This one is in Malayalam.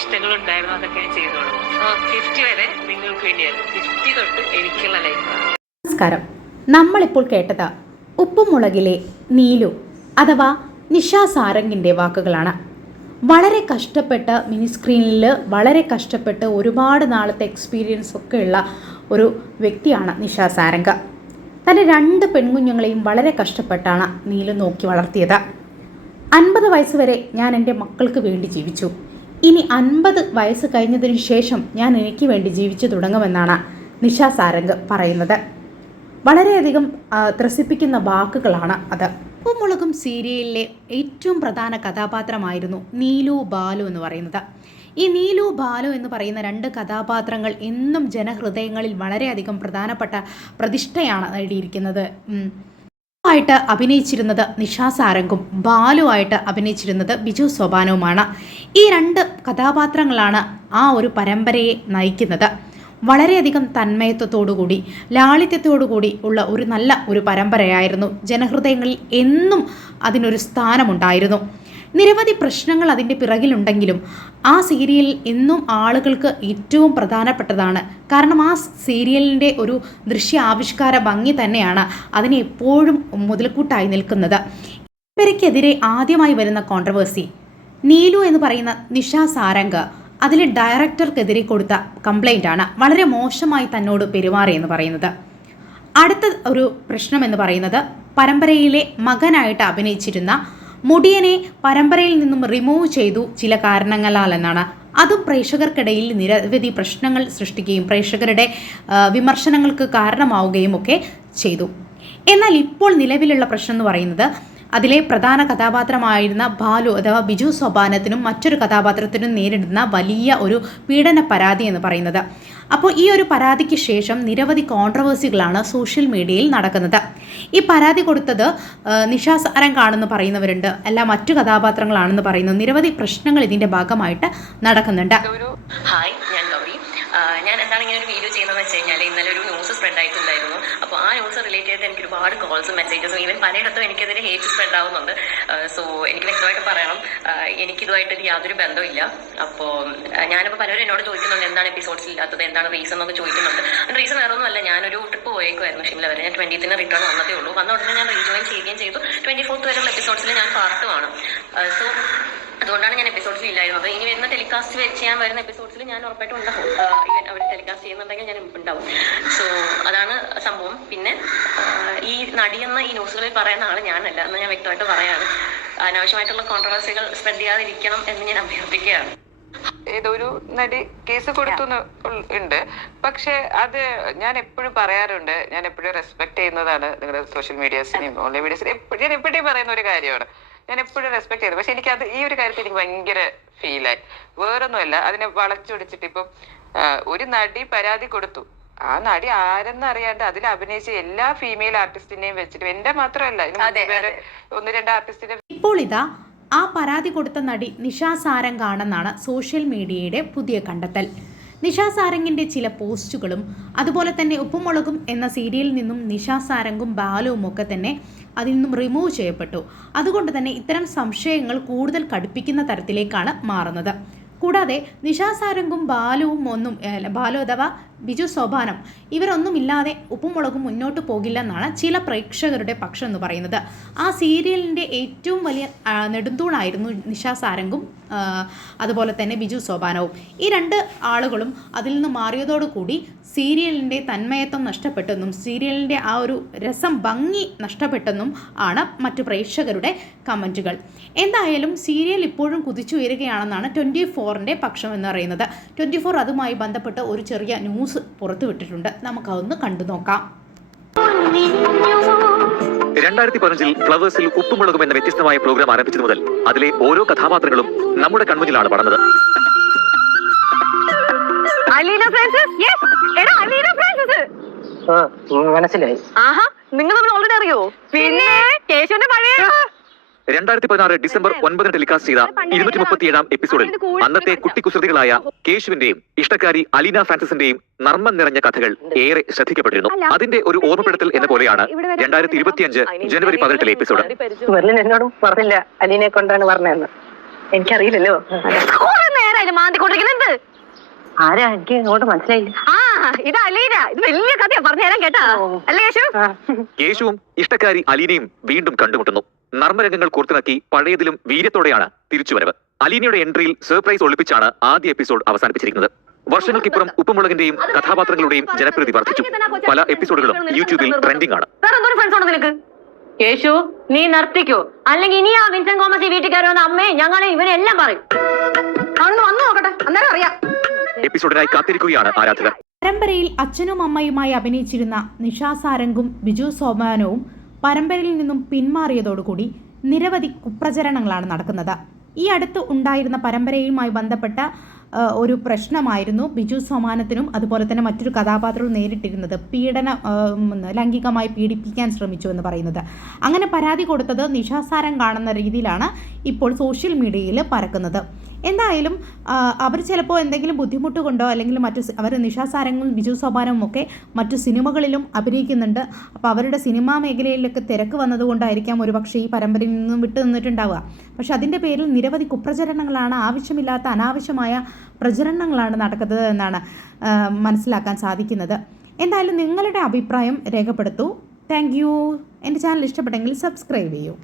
ഇഷ്ടങ്ങളുണ്ടായിരുന്നു, അതൊക്കെ ഞാൻ ചെയ്തോളൂ. 50 വരെ നിങ്ങൾക്ക് വേണ്ടിയായിരുന്നു, 50 തൊട്ട് എനിക്കുള്ള ലൈഫാണ്. നമസ്കാരം. നമ്മളിപ്പോൾ കേട്ടത് ഉപ്പുമുളകിലെ നീലു അഥവാ നിഷ സാരംഗിൻ്റെ വാക്കുകളാണ്. വളരെ കഷ്ടപ്പെട്ട് മിനി സ്ക്രീനിൽ വളരെ കഷ്ടപ്പെട്ട് ഒരുപാട് നാളത്തെ എക്സ്പീരിയൻസ് ഒക്കെ ഉള്ള ഒരു വ്യക്തിയാണ് നിഷ സാരംഗ്. തൻ്റെ 2 പെൺകുഞ്ഞുങ്ങളെയും വളരെ കഷ്ടപ്പെട്ടാണ് നീലു നോക്കി വളർത്തിയത്. 50 വയസ്സ് വരെ ഞാൻ എൻ്റെ മക്കൾക്ക് വേണ്ടി ജീവിച്ചു, ഇനി 50 വയസ്സ് കഴിഞ്ഞതിന് ശേഷം ഞാൻ എനിക്ക് വേണ്ടി ജീവിച്ചു തുടങ്ങുമെന്നാണ് നിഷ സാരംഗ് പറയുന്നത്. വളരെയധികം ത്രസിപ്പിക്കുന്ന വാക്കുകളാണ് അത്. ഉപ്പുമുളകും സീരിയലിലെ ഏറ്റവും പ്രധാന കഥാപാത്രമായിരുന്നു നീലു ബാലു എന്ന് പറയുന്നത്. ഈ നീലു ബാലു എന്ന് പറയുന്ന 2 കഥാപാത്രങ്ങൾ എന്നും ജനഹൃദയങ്ങളിൽ വളരെയധികം പ്രധാനപ്പെട്ട പ്രതിഷ്ഠയാണ് നേടിയിരിക്കുന്നത്. ആയിട്ട് അഭിനയിച്ചിരുന്നത് നിഷ സാരംഗും ബാലുവായിട്ട് അഭിനയിച്ചിരുന്നത് ബിജു സോപാനവുമാണ്. ഈ 2 കഥാപാത്രങ്ങളാണ് ആ ഒരു പരമ്പരയെ നയിക്കുന്നത്. വളരെയധികം തന്മയത്വത്തോടുകൂടി ലാളിത്യത്തോടുകൂടി ഉള്ള ഒരു നല്ല ഒരു പരമ്പരയായിരുന്നു. ജനഹൃദയങ്ങളിൽ എന്നും അതിനൊരു സ്ഥാനമുണ്ടായിരുന്നു. നിരവധി പ്രശ്നങ്ങൾ അതിൻ്റെ പിറകിലുണ്ടെങ്കിലും ആ സീരിയൽ എന്നും ആളുകൾക്ക് ഏറ്റവും പ്രധാനപ്പെട്ടതാണ്. കാരണം ആ സീരിയലിൻ്റെ ഒരു ദൃശ്യാവിഷ്കാര ഭംഗി തന്നെയാണ് അതിനെ എപ്പോഴും മുതൽക്കൂട്ടായി നിൽക്കുന്നത്. ഇവയ്ക്കെതിരെ ആദ്യമായി വരുന്ന കോൺട്രവേഴ്സി നീലു എന്ന് പറയുന്ന നിഷ സാരംഗ് അതിലെ ഡയറക്ടർക്കെതിരെ കൊടുത്ത കംപ്ലൈൻ്റ് ആണ്. വളരെ മോശമായി തന്നോട് പെരുമാറിയെന്ന് പറയുന്നത്. അടുത്ത ഒരു പ്രശ്നം എന്ന് പറയുന്നത് പരമ്പരയിലെ മകനായിട്ട് അഭിനയിച്ചിരുന്ന മുടിയനെ പരമ്പരയിൽ നിന്നും റിമൂവ് ചെയ്തു ചില കാരണങ്ങളാൽ എന്നാണ്. അതും പ്രേക്ഷകർക്കിടയിൽ നിരവധി പ്രശ്നങ്ങൾ സൃഷ്ടിക്കുകയും പ്രേക്ഷകരുടെ വിമർശനങ്ങൾക്ക് കാരണമാവുകയും ഒക്കെ ചെയ്തു. എന്നാൽ ഇപ്പോൾ നിലവിലുള്ള പ്രശ്നം എന്ന് പറയുന്നത് അതിലെ പ്രധാന കഥാപാത്രമായിരുന്ന ബാലു അഥവാ ബിജു സോപാനത്തിനും മറ്റൊരു കഥാപാത്രത്തിനും നേരിടുന്ന വലിയ ഒരു പീഡന പരാതി എന്ന് പറയുന്നത്. അപ്പോൾ ഈ ഒരു പരാതിക്ക് ശേഷം നിരവധി കോൺട്രവേഴ്സികളാണ് സോഷ്യൽ മീഡിയയിൽ നടക്കുന്നത്. ഈ പരാതി കൊടുത്തത് നിഷ സാരംഗാണെന്ന് പറയുന്നവരുണ്ട്, അല്ല മറ്റു കഥാപാത്രങ്ങളാണെന്ന് പറയുന്നു. നിരവധി പ്രശ്നങ്ങൾ ഇതിൻ്റെ ഭാഗമായിട്ട് നടക്കുന്നുണ്ട്. ഹായ്, ഞാൻ ഗൗരി. ഞാൻ എന്താണ് ഇങ്ങനെ ഒരു വീഡിയോ ചെയ്യുന്നതെന്ന് വെച്ച് കഴിഞ്ഞാൽ, ഇന്നലെ ഒരു ന്യൂസ് സ്പ്രെഡ് ആയിട്ടുണ്ടായിരുന്നു. അപ്പോൾ ആ ന്യൂസ് റിലേറ്റ് ചെയ്ത് എനിക്ക് ഒരുപാട് കോൾസും മെസ്സേജസും ഈവൻ പലയിടത്തും എനിക്കെതിരെ ഹേറ്റ് സ്പ്രെഡ് ആവുന്നുണ്ട്. സോ എനിക്ക് വ്യക്തമായിട്ട് പറയണം, എനിക്കിതുമായിട്ട് യാതൊരു ബന്ധമില്ല. അപ്പോൾ ഞാനിപ്പോൾ പലരും എന്നോട് ചോദിക്കുന്നുണ്ട് എന്താണ് എപ്പിസോഡ്സ് ഇല്ലാത്തത്, എന്താണ് റീസൺ എന്നൊക്കെ ചോദിക്കുന്നുണ്ട്. റീസൺ വേറെ ഒന്നുമല്ല, ഞാനൊരു ട്രിപ്പ് പോയേക്കുമായിരുന്നു ഷിംല വരെ. ഞാൻ 20th റിട്ടേൺ വന്നതേ ഉള്ളൂ. വന്ന ഉടനെ ഞാൻ റീജോയിൻ ചെയ്യുകയും ചെയ്തു. 24th വരെയുള്ള എപ്പിസോഡ്സിൽ ഞാൻ പാർട്ടുമാണ്. സോ അതുകൊണ്ടാണ് ഞാൻ എപ്പിസോഡ്സിൽ ഇല്ലായിരുന്നത്. ഇനി വരുന്ന ടെലികാസ്റ്റ് ചെയ്യാൻ വരുന്ന എപ്പിസോഡ്സിൽ ഞാൻ ഉറപ്പായിട്ടും ഉണ്ടാവും. ഈവൻ അവർ ടെലികാസ്റ്റ് ചെയ്യുന്നുണ്ടെങ്കിൽ ഞാൻ ഉണ്ടാവും. സോ അതാണ് സംഭവം. പിന്നെ ഈ നടിയെന്ന ഈ ന്യൂസുകളിൽ പറയുന്ന ആൾ ഞാനല്ല എന്ന് ഞാൻ വ്യക്തമായിട്ട് പറയാണ്. അനാവശ്യമായിട്ടുള്ള കോൺട്രവേഴ്സികൾ സ്പ്രെഡ് ചെയ്യാതിരിക്കണം എന്ന് ഞാൻ അഭ്യർത്ഥിക്കുകയാണ്. ഏതൊരു നടി കേസ് കൊടുത്തു ഉണ്ട്. പക്ഷെ അത് ഞാൻ എപ്പോഴും പറയാറുണ്ട്, ഞാൻ എപ്പോഴും റെസ്പെക്ട് ചെയ്യുന്നതാണ് നിങ്ങളുടെ സോഷ്യൽ മീഡിയാസിനെയും ഓൺലൈൻ മീഡിയാസിനെയും. ഞാൻ എപ്പോഴും പറയുന്ന ഒരു കാര്യമാണ്, ഞാൻ എപ്പോഴും റെസ്പെക്ട് ചെയ്തു. പക്ഷെ എനിക്കത് ഈ ഒരു കാര്യത്തിൽ എനിക്ക് ഭയങ്കര ഫീലായി. വേറൊന്നുമല്ല, അതിനെ വളച്ചൊടിച്ചിട്ട് ഇപ്പം ഒരു നടി പരാതി കൊടുത്തു, ആ നടി ആരെന്നറിയാണ്ട് അതിൽ അഭിനയിച്ച എല്ലാ ഫീമെയിൽ ആർട്ടിസ്റ്റിനെയും വെച്ചിട്ട്, എന്റെ മാത്രമല്ല വേറെ 1-2 ആർട്ടിസ്റ്റിനെ. ഇപ്പോൾ ഇതാ ആ പരാതി കൊടുത്ത നടി നിഷ സാരംഗ് ആണെന്നാണ് സോഷ്യൽ മീഡിയയുടെ പുതിയ കണ്ടെത്തൽ. നിഷ സാരംഗിൻ്റെ ചില പോസ്റ്റുകളും അതുപോലെ തന്നെ ഉപ്പുമുളകും എന്ന സീരിയലിൽ നിന്നും നിഷ സാരംഗും ബാലുവും ഒക്കെ തന്നെ അതിൽ നിന്നും റിമൂവ് ചെയ്യപ്പെട്ടു. അതുകൊണ്ട് തന്നെ ഇത്തരം സംശയങ്ങൾ കൂടുതൽ കടുപ്പിക്കുന്ന തരത്തിലേക്കാണ് മാറുന്നത്. കൂടാതെ നിഷ സാരംഗും ബാലുവും ബാലു അഥവാ ബിജു സോപാനം ഇവരൊന്നുമില്ലാതെ ഉപ്പുമുളകും മുന്നോട്ട് പോകില്ലെന്നാണ് ചില പ്രേക്ഷകരുടെ പക്ഷം എന്ന് പറയുന്നത്. ആ സീരിയലിൻ്റെ ഏറ്റവും വലിയ നെടുന്തൂണായിരുന്നു നിഷ സാരംഗും അതുപോലെ തന്നെ ബിജു സോപാനവും. ഈ 2 ആളുകളും അതിൽ നിന്ന് മാറിയതോടുകൂടി സീരിയലിൻ്റെ തന്മയത്വം നഷ്ടപ്പെട്ടെന്നും സീരിയലിൻ്റെ ആ ഒരു രസം ഭംഗി നഷ്ടപ്പെട്ടെന്നും ആണ് മറ്റു പ്രേക്ഷകരുടെ കമൻറ്റുകൾ. എന്തായാലും സീരിയൽ ഇപ്പോഴും കുതിച്ചുയരുകയാണെന്നാണ് 24ൻ്റെ പക്ഷം എന്ന് പറയുന്നത്. 24 അതുമായി ബന്ധപ്പെട്ട് ഒരു ചെറിയ ന്യൂസ് പുറത്തുവിട്ടിട്ടുണ്ട്. നമുക്കതൊന്ന് കണ്ടു നോക്കാം. 2015 ഫ്ലവേഴ്സിൽ ഉപ്പുമുളകും എന്ന വ്യത്യസ്തമായ പ്രോഗ്രാം ആരംഭിച്ചത് മുതൽ അതിലെ ഓരോ കഥാപാത്രങ്ങളും നമ്മുടെ കൺമുന്നിലാണ് പടർന്നത്. മനസ്സിലായി. നിങ്ങൾ ഓൾറെഡി അറിയോ? പിന്നെ 2016 ഡിസംബർ 9 ടെലികാസ്റ്റ് ചെയ്ത 237 എപ്പിസോഡിൽ അന്നത്തെ കുട്ടിക്കുസൃതികളായ കേശുവിന്റെയും ഇഷ്ടക്കാരി അലീന ഫ്രാൻസിസിന്റെയും നർമ്മം നിറഞ്ഞ കഥകൾ ഏറെ ശ്രദ്ധിക്കപ്പെട്ടിരുന്നു. അതിന്റെ ഒരു ഓർമ്മപ്പെടുത്തൽ എന്ന പോലെയാണ് 2025 ജനുവരി 18 എപ്പിസോഡ്. എന്നോടും പറഞ്ഞില്ല അലീനെ കൊണ്ടാണ് പറഞ്ഞതെന്ന്. എനിക്കറിയില്ലല്ലോ. നേരായാലും മാന്തിക്കൊണ്ടിരിക്കുന്നത് ആരാ? എനിക്ക് ഇങ്ങോട്ട് മനസ്സിലായില്ല. ഇത് അലീന. ഇത് വലിയ കഥയാ, പറഞ്ഞുതരാൻ കേട്ടാ അല്ലേ യേശു? യേശുവും ഇഷ്ടക്കാരി അലീനയും വീണ്ടും കണ്ടുമുട്ടുന്നു. നർമ്മരംഗങ്ങൾ കോർത്തിണക്കി പഴയതിലും വീര്യത്തോടെയാണ് തിരിച്ചുവരവ്. അലീനയുടെ എൻട്രിയിൽ സർപ്രൈസ് ഒളിപ്പിച്ചാണ് ആദ്യ എപ്പിസോഡ് അവസാനിപ്പിച്ചിരിക്കുന്നത്. വർഷങ്ങൾക്കിപ്പുറം ഉപ്പുമുളകിന്റെയും കഥാപാത്രങ്ങളുടെയും ജനപ്രീതി വർദ്ധിച്ചു. പല എപ്പിസോഡുകളും യൂട്യൂബിൽ ട്രെൻഡിംഗ് ആണ്. നിനക്ക് യേശു, നീ നിർത്തിക്കോ, അല്ലെങ്കിൽ ഇനി ആ വിൻസെന്റ് തോമസ് ഈ വീട്ടിൽ കയറി വന്ന അമ്മയെ ഞങ്ങളെ ഇവരെല്ലാം പറയും. വന്നു നോക്കട്ടെ, അന്നേരം അറിയാം. എപ്പിസോഡിനായി കാത്തിരിക്കുകയാണ് ആരാധകർ. പരമ്പരയിൽ അച്ഛനും അമ്മയുമായി അഭിനയിച്ചിരുന്ന നിഷാ സാരംഗും ബിജു സോമാനവും പരമ്പരയിൽ നിന്നും പിന്മാറിയതോടുകൂടി നിരവധി കുപ്രചരണങ്ങളാണ് നടക്കുന്നത്. ഈ അടുത്ത് ഉണ്ടായിരുന്ന പരമ്പരയുമായി ബന്ധപ്പെട്ട ഒരു പ്രശ്നമായിരുന്നു ബിജു സോമാനത്തിനും അതുപോലെ തന്നെ മറ്റൊരു കഥാപാത്രവും നേരിട്ടിരുന്നത്. ലൈംഗികമായി പീഡിപ്പിക്കാൻ ശ്രമിച്ചു എന്ന് പറയുന്നത്. അങ്ങനെ പരാതി കൊടുത്തത് നിഷാ സാരംഗ് കാണുന്ന രീതിയിലാണ് ഇപ്പോൾ സോഷ്യൽ മീഡിയയിൽ പരക്കുന്നത്. എന്തായാലും അവർ ചിലപ്പോൾ എന്തെങ്കിലും ബുദ്ധിമുട്ട് കൊണ്ടോ അല്ലെങ്കിൽ അവർ നിഷാ സാരംഗും ബിജു സോമാനവും ഒക്കെ മറ്റു സിനിമകളിലും അഭിനയിക്കുന്നുണ്ട്. അപ്പോൾ അവരുടെ സിനിമാ മേഖലയിലൊക്കെ തിരക്ക് വന്നതുകൊണ്ടായിരിക്കാം ഒരുപക്ഷെ ഈ പരമ്പരയിൽ നിന്നും വിട്ടു നിന്നിട്ടുണ്ടാവുക. പക്ഷെ അതിൻ്റെ പേരിൽ നിരവധി കുപ്രചരണങ്ങളാണ്, ആവശ്യമില്ലാത്ത അനാവശ്യമായ പ്രചരണങ്ങളാണ് നടക്കുന്നത് എന്നാണ് മനസ്സിലാക്കാൻ സാധിക്കുന്നത്. എന്തായാലും നിങ്ങളുടെ അഭിപ്രായം രേഖപ്പെടുത്തൂ. Thank you. എൻ്റെ ചാനൽ ഇഷ്ടപ്പെട്ടെങ്കിൽ സബ്സ്ക്രൈബ് ചെയ്യൂ.